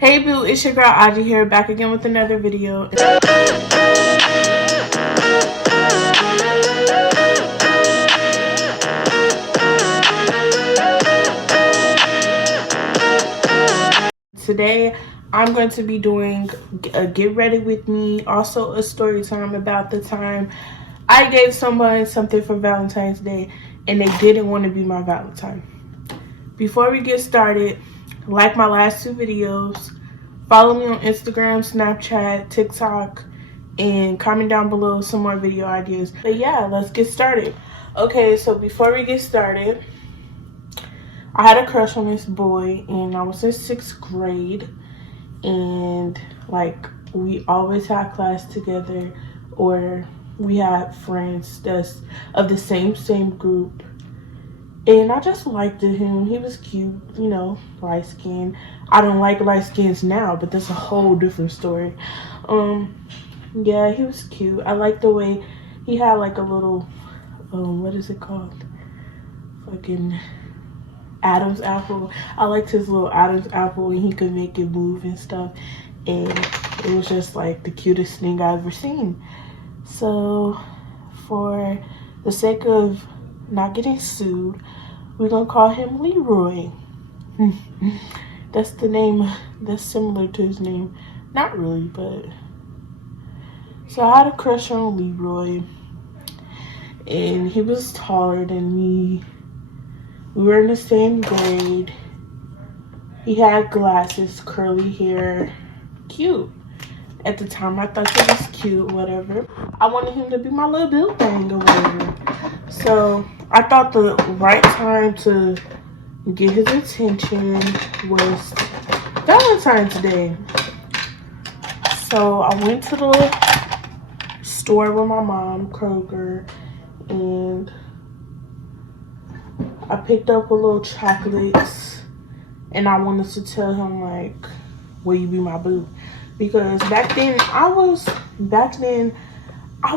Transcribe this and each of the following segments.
Hey boo, it's your girl Auji here, back again with another video. Today, I'm going to be doing a get ready with me, also a story time about the time I gave someone something for Valentine's Day and they didn't want to be my Valentine. Before we get started, like my last two videos, follow me on Instagram, Snapchat, TikTok, and comment down below some more video ideas. But yeah, let's get started. Okay, so before we get started, I had a crush on this boy and I was in 6th grade, and like we always had class together, or we had friends that's of the same group. And I just liked him. He was cute, you know, light skin. I don't like light skins now, but that's a whole different story. Yeah, he was cute. I liked the way he had like a little, what is it called? Fucking Adam's apple. I liked his little Adam's apple and he could make it move and stuff. And it was just like the cutest thing I've ever seen. So for the sake of not getting sued, we're gonna call him Leroy. That's the name, that's similar to his name. Not really, but. So I had a crush on Leroy, and he was taller than me. We were in the same grade. He had glasses, curly hair, cute. At the time, I thought he was cute, whatever. I wanted him to be my little bill thing or whatever. So I thought the right time to get his attention was Valentine's Day. So I went to the store with my mom, Kroger, and I picked up a little chocolates, and I wanted to tell him, like, will you be my boo? Because back then I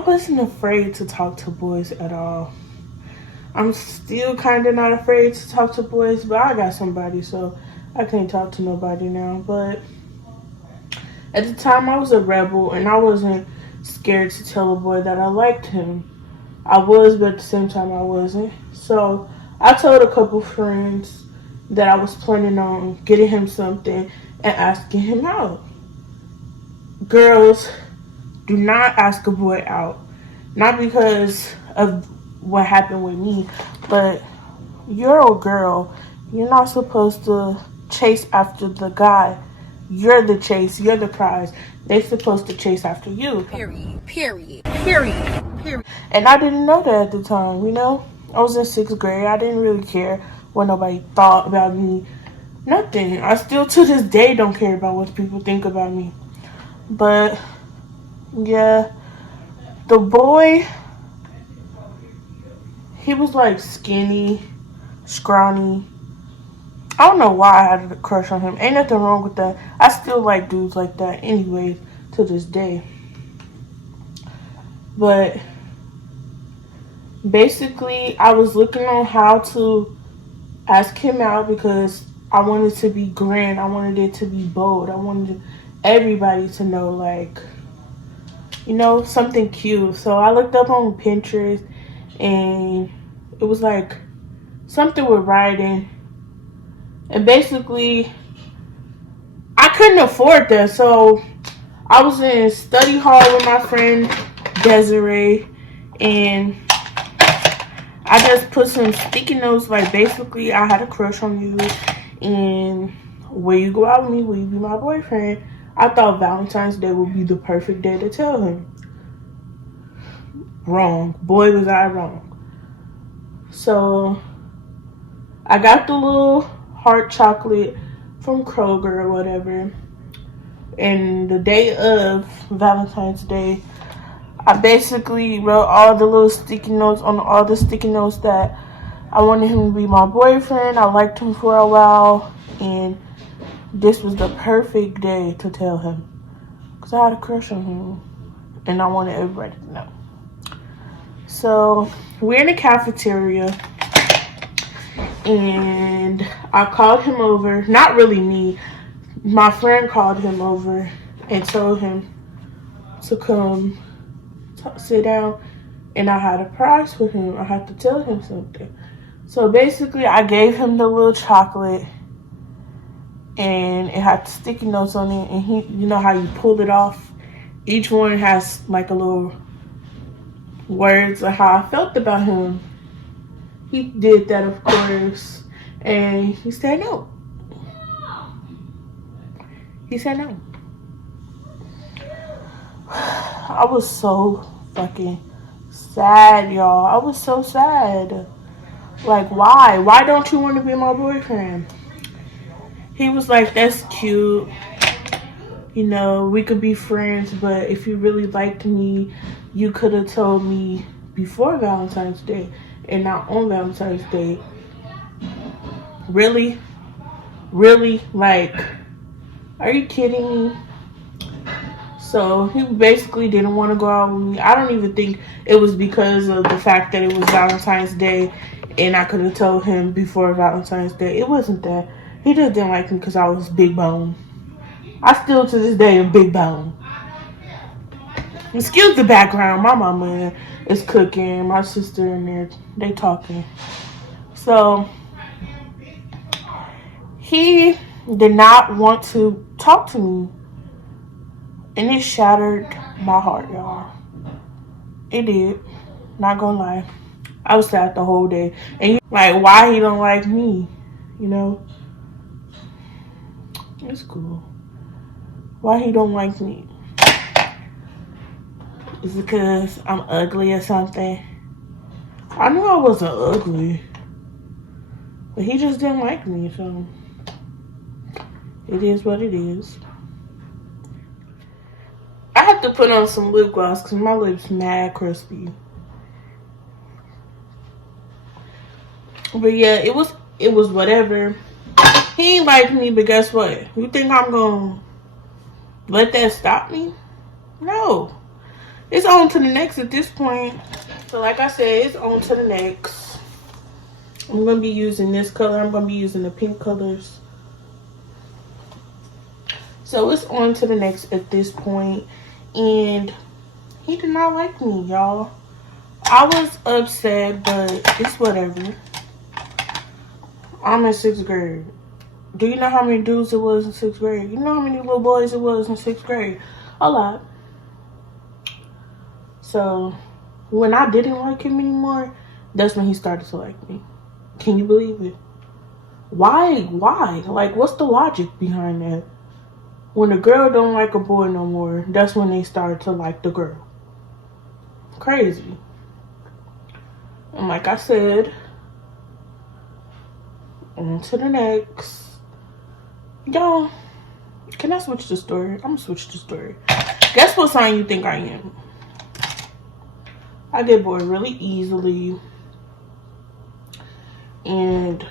wasn't afraid to talk to boys at all. I'm still kind of not afraid to talk to boys, but I got somebody, so I can't talk to nobody now. But at the time I was a rebel, and I wasn't scared to tell a boy that I liked him. I was, but at the same time I wasn't. So I told a couple friends that I was planning on getting him something and asking him out. Girls, do not ask a boy out. Not because of what happened with me, but you're a girl. You're not supposed to chase after the guy. You're the chase. You're the prize. They're supposed to chase after you. Period. And I didn't know that at the time, you know? I was in 6th grade. I didn't really care what nobody thought about me. Nothing. I still, to this day, don't care about what people think about me. But, yeah. The boy, he was like skinny, scrawny. I don't know why I had a crush on him. Ain't nothing wrong with that. I still like dudes like that anyways to this day. But basically, I was looking on how to ask him out because I wanted to be grand. I wanted it to be bold. I wanted everybody to know, like, you know, something cute. So I looked up on Pinterest, and it was like something with writing. And basically, I couldn't afford that. So I was in study hall with my friend Desiree, and I just put some sticky notes, like, basically, I had a crush on you, and will you go out with me? Will you be my boyfriend? I thought Valentine's Day would be the perfect day to tell him. Wrong. Boy, was I wrong. So I got the little heart chocolate from Kroger or whatever, and the day of Valentine's Day, I basically wrote all the little sticky notes on all the sticky notes that I wanted him to be my boyfriend. I liked him for a while, and this was the perfect day to tell him, because I had a crush on him, and I wanted everybody to know. So we're in the cafeteria, and I called him over. Not really me. my friend called him over and told him to come sit down, and I had a prize for him. I had to tell him something. So basically, I gave him the little chocolate, and it had sticky notes on it. And he, you know how you pull it off? Each one has like a little words of how I felt about him. He did that, of course, and he said no. He said no. I was so fucking sad, y'all. I was so sad. Like, why? Why don't you want to be my boyfriend? He was like, that's cute. You know, we could be friends, but if you really liked me, you could have told me before Valentine's Day and not on Valentine's Day. Really? Really? Like, are you kidding me? So he basically didn't want to go out with me. I don't even think it was because of the fact that it was Valentine's Day and I could have told him before Valentine's Day. It wasn't that. He just didn't like me because I was big bone. I still to this day am big bone. Excuse the background. My mama is cooking. My sister in there, they talking. So he did not want to talk to me. And it shattered my heart, y'all. It did. Not gonna lie. I was sad the whole day. And like, why he don't like me? You know? It's cool. Why he don't like me? Is it because I'm ugly or something? I knew I wasn't ugly. But he just didn't like me, so it is what it is. I have to put on some lip gloss because my lips mad crispy. But yeah, it was whatever. He ain't like me, but guess what? You think I'm gonna let that stop me? No. It's on to the next at this point. So like I said, it's on to the next. I'm gonna be using this color. I'm gonna be using the pink colors. So it's on to the next at this point. And he did not like me, y'all. I was upset, but it's whatever. I'm in 6th grade. Do you know how many dudes it was in 6th grade? You know how many little boys it was in 6th grade? A lot. So when I didn't like him anymore, that's when he started to like me. Can you believe it? Why? Like, what's the logic behind that? When a girl don't like a boy no more, that's when they start to like the girl. Crazy. And like I said, on to the next. Y'all, can I switch the story? I'm gonna switch the story. Guess what sign you think I am? I get bored really easily. And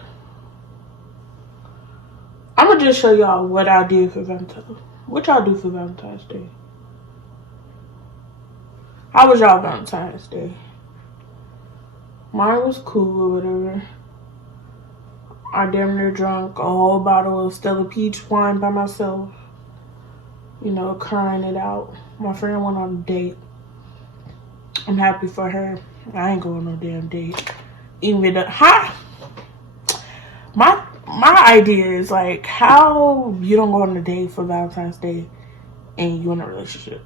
I'm gonna just show y'all what I did for Valentine's. What y'all do for Valentine's Day? How was y'all Valentine's Day? Mine was cool or whatever. I damn near drunk a whole bottle of Stella Peach wine by myself. You know, crying it out. My friend went on a date. I'm happy for her. I ain't going on no damn date. Even though, my idea is like, how you don't go on a date for Valentine's Day and you in a relationship?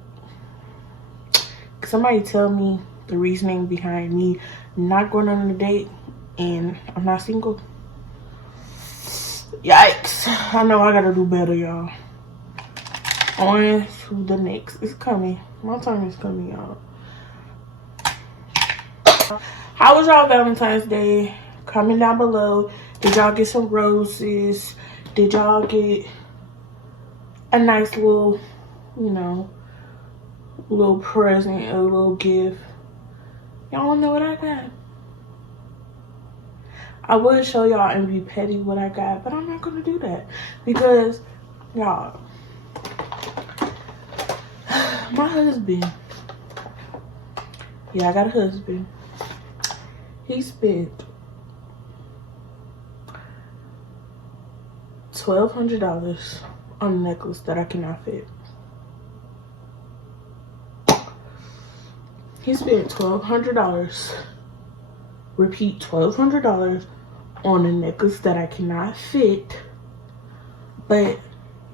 Can somebody tell me the reasoning behind me not going on a date and I'm not single? Yikes. I know I gotta do better, y'all. On to the next. It's coming. My time is coming, y'all. How was y'all Valentine's Day? Comment down below. Did y'all get some roses? Did y'all get a nice little, you know, little present, a little gift? Y'all know what I got. I would show y'all and be petty what I got, but I'm not gonna do that because, y'all, my husband, yeah, I got a husband. He spent $1,200 on a necklace that I cannot fit. He spent $1,200. Repeat, $1,200 on a necklace that I cannot fit. But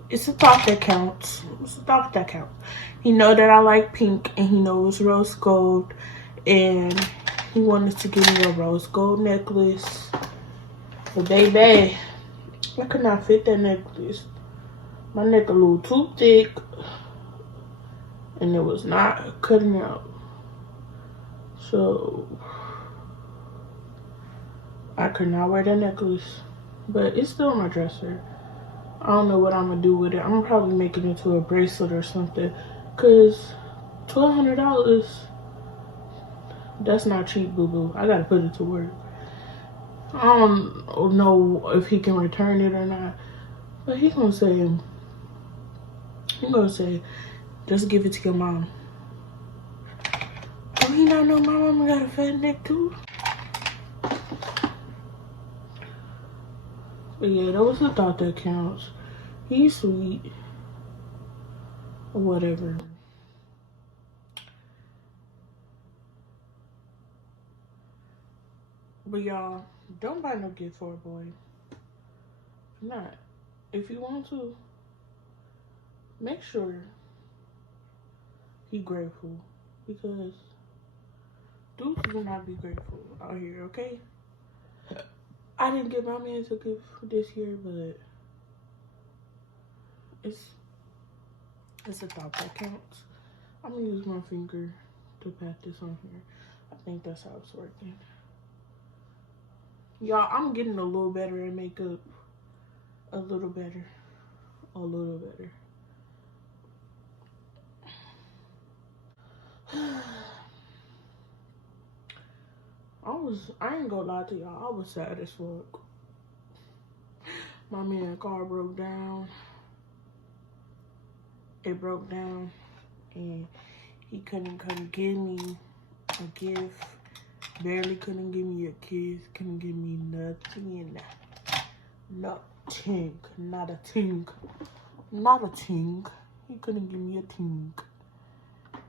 it's a thought that counts. It's a thought that counts. He know that I like pink, and he knows rose gold, and he wanted to give me a rose gold necklace. But baby, I could not fit that necklace. My neck a little too thick, and it was not cutting out. So I could not wear that necklace, but it's still on my dresser. I don't know what I'm gonna do with it. I'm gonna probably make it into a bracelet or something, cause $1,200, that's not cheap, boo-boo. I gotta put it to work. I don't know if he can return it or not, but he gonna say, just give it to your mom. Do he not know my mama got a fat neck too? But yeah, that was the thought that counts. He's sweet. Or whatever. But y'all, don't buy no gift for a boy. Not. If you want to, make sure he grateful. Because dudes do not be grateful out here, okay? I didn't get my man a gift this year, but it's a thought that counts. I'm gonna use my finger to pat this on here. I think that's how it's working. Y'all, I'm getting a little better at makeup. A little better. A little better. I ain't gonna lie to y'all, I was sad as fuck. My man's car broke down. It broke down, and he couldn't come give me a gift. Barely couldn't give me a kiss. Couldn't give me nothing. Nothing. Not a ting. Not a ting. He couldn't give me a ting.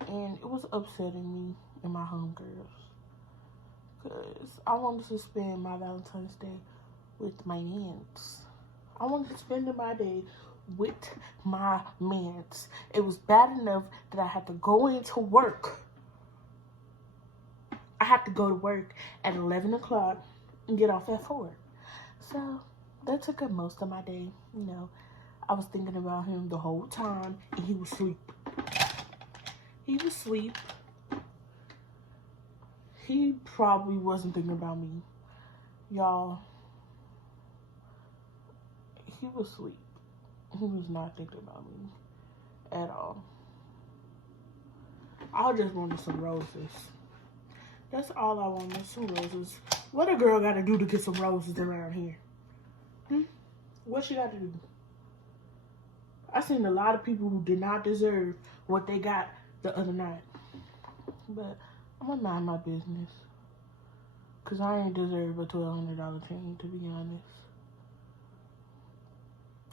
And it was upsetting me and my homegirls. Because I wanted to spend my Valentine's Day with my mans. I wanted to spend my day with my mans. It was bad enough that I had to go into work. I had to go to work at 11 o'clock and get off at 4. So that took up most of my day. You know, I was thinking about him the whole time, and he was asleep. He was asleep. He probably wasn't thinking about me. Y'all, he was asleep. He was not thinking about me at all. I just wanted some roses. That's all I wanted, some roses. What a girl gotta do to get some roses around here? What she gotta do? I seen a lot of people who did not deserve what they got the other night. But I'm gonna mind my business. Cause I ain't deserve a $1,200 chain, to be honest.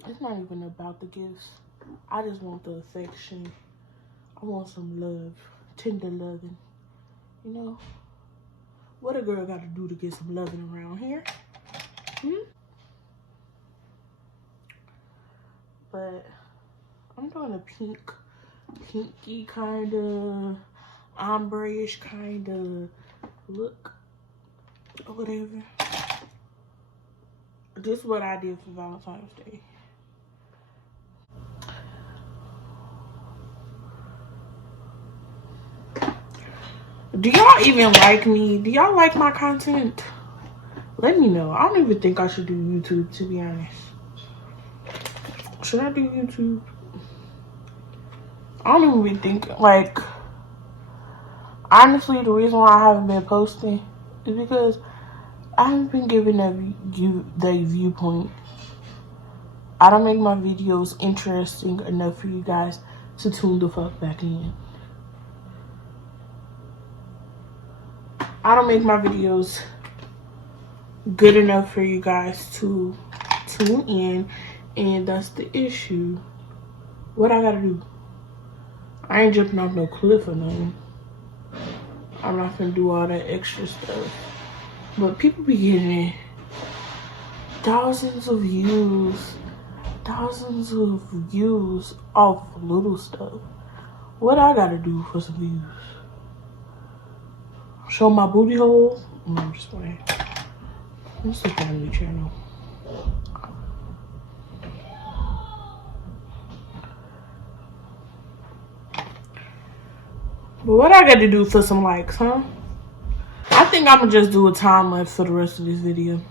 It's not even about the gifts. I just want the affection. I want some love. Tender loving. You know? What a girl got to do to get some loving around here? But I'm doing a pinky kind of, ombre-ish kind of look. Or whatever. This is what I did for Valentine's Day. Do y'all even like me? Do y'all like my content? Let me know. I don't even think I should do YouTube, to be honest. Should I do YouTube? I don't even think, like, honestly, the reason why I haven't been posting is because I haven't been giving the viewpoint. I don't make my videos interesting enough for you guys to tune the fuck back in. I don't make my videos good enough for you guys to tune in, and that's the issue. What I gotta do? I ain't jumping off no cliff or nothing. I'm not gonna do all that extra stuff. But people be getting thousands of views off little stuff. What I gotta do for some views? Show my booty hole? No, I'm just playing. It's a family channel. But what I gotta do for some likes, huh? I think I'm gonna just do a time lapse for the rest of this video.